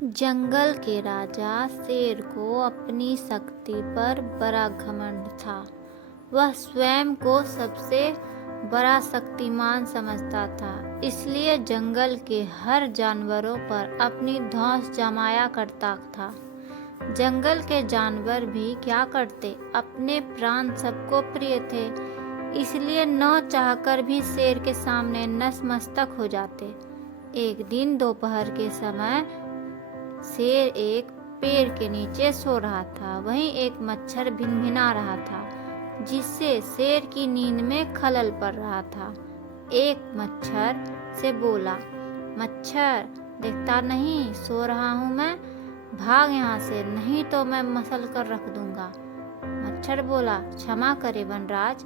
जंगल के राजा शेर को अपनी शक्ति पर बड़ा घमंड था। वह स्वयं को सबसे बड़ा शक्तिमान समझता था, इसलिए जंगल के हर जानवरों पर अपनी धौंस जमाया करता था। जंगल के जानवर भी क्या करते, अपने प्राण सबको प्रिय थे, इसलिए न चाहकर भी शेर के सामने नतमस्तक हो जाते। एक दिन दोपहर के समय शेर एक पेड़ के नीचे सो रहा था। वहीं एक मच्छर भिनभिना रहा था, जिससे शेर की नींद में खलल पड़ रहा था। एक मच्छर से बोला, मच्छर देखता नहीं सो रहा हूँ मैं, भाग यहाँ से, नहीं तो मैं मसल कर रख दूंगा। मच्छर बोला, क्षमा करे वनराज,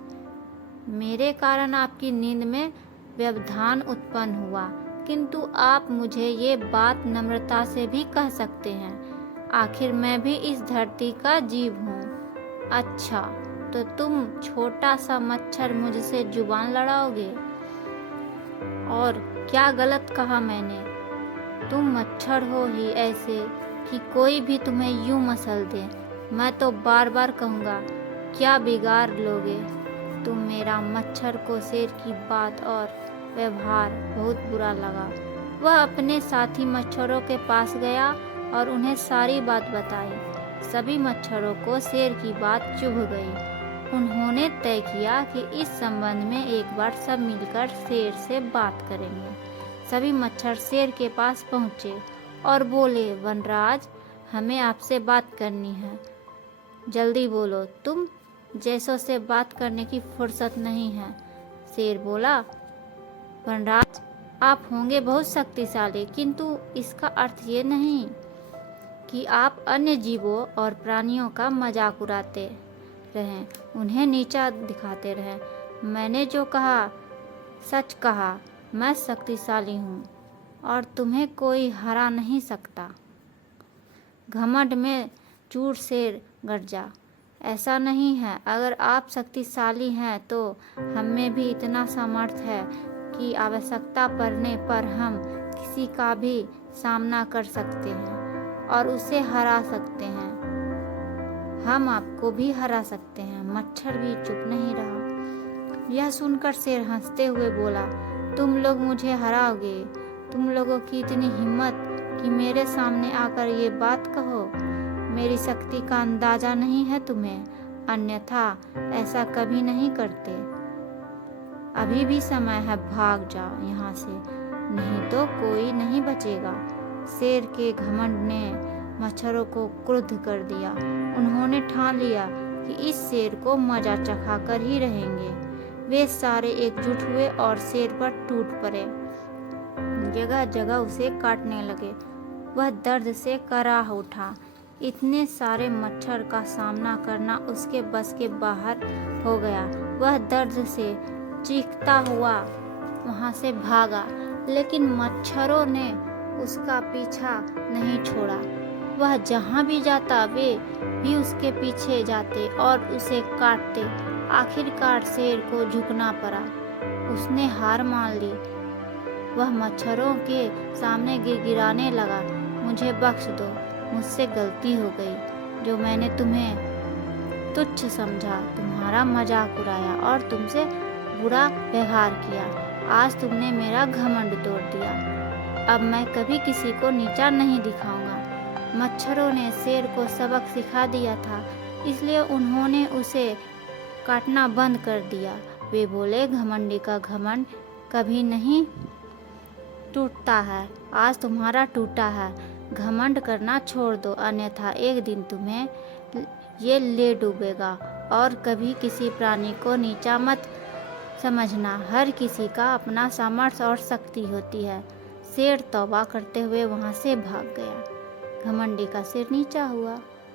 मेरे कारण आपकी नींद में व्यवधान उत्पन्न हुआ, किंतु आप मुझे ये बात नम्रता से भी कह सकते हैं। आखिर मैं भी इस धरती का जीव हूँ। अच्छा, तो तुम छोटा सा मच्छर मुझसे जुबान लड़ाओगे? और क्या गलत कहा मैंने? तुम मच्छर हो ही ऐसे कि कोई भी तुम्हें यूं मसल दे। मैं तो बार बार कहूँगा, क्या बिगाड़ लोगे तुम मेरा? मच्छर को शेर की बात और व्यवहार बहुत बुरा लगा। वह अपने साथी मच्छरों के पास गया और उन्हें सारी बात बताई। सभी मच्छरों को शेर की बात चुभ गई। उन्होंने तय किया कि इस संबंध में एक बार सब मिलकर शेर से बात करेंगे। सभी मच्छर शेर के पास पहुँचे और बोले, वनराज, हमें आपसे बात करनी है, जल्दी बोलो, तुम जैसों से बात करने की फुर्सत नहीं है। शेर बोला, वनराज, आप होंगे बहुत शक्तिशाली, किंतु इसका अर्थ ये नहीं कि आप अन्य जीवों और प्राणियों का मजाक उड़ाते रहें, उन्हें नीचा दिखाते रहें। मैंने जो कहा सच कहा, मैं शक्तिशाली हूँ और तुम्हें कोई हरा नहीं सकता। घमंड में चूर शेर गरजा। ऐसा नहीं है, अगर आप शक्तिशाली हैं तो हम में भी इतना सामर्थ्य है कि आवश्यकता पड़ने पर हम किसी का भी सामना कर सकते हैं और उसे हरा सकते हैं। हम आपको भी हरा सकते हैं। मच्छर भी चुप नहीं रहा। यह सुनकर शेर हंसते हुए बोला, तुम लोग मुझे हराओगे? तुम लोगों की इतनी हिम्मत कि मेरे सामने आकर ये बात कहो? मेरी शक्ति का अंदाजा नहीं है तुम्हें, अन्यथा ऐसा कभी नहीं करते। अभी भी समय है, भाग जाओ यहाँ से, नहीं तो कोई नहीं बचेगा। शेर के घमंड ने मच्छरों को क्रुद्ध कर दिया। उन्होंने ठान लिया कि इस शेर को मजा चखाकर ही रहेंगे। वे सारे एकजुट हुए और शेर पर टूट पड़े, जगह जगह उसे काटने लगे। वह दर्द से कराह उठा। इतने सारे मच्छर का सामना करना उसके बस के बाहर हो गया। वह दर्द से चीखता हुआ वहाँ से भागा, लेकिन मच्छरों ने उसका पीछा नहीं छोड़ा। वह जहाँ भी जाता वे भी उसके पीछे जाते और उसे काटते। आखिरकार शेर को झुकना पड़ा। उसने हार मान ली। वह मच्छरों के सामने गिड़गिड़ाने लगा, मुझे बख्श दो, मुझसे गलती हो गई। जो मैंने तुम्हें तुच्छ समझा, तुम्हारा मजाक उड़ाया और तुमसे बुरा व्यवहार किया, आज तुमने मेरा घमंड तोड़ दिया। अब मैं कभी किसी को नीचा नहीं दिखाऊंगा। मच्छरों ने शेर को सबक सिखा दिया था, इसलिए उन्होंने उसे काटना बंद कर दिया। वे बोले, घमंडी का घमंड कभी नहीं टूटता है, आज तुम्हारा टूटा है। घमंड करना छोड़ दो, अन्यथा एक दिन तुम्हें ये ले डूबेगा। और कभी किसी प्राणी को नीचा मत समझना, हर किसी का अपना सामर्थ्य और शक्ति होती है। शेर तौबा करते हुए वहाँ से भाग गया। घमंडी का सिर नीचा हुआ।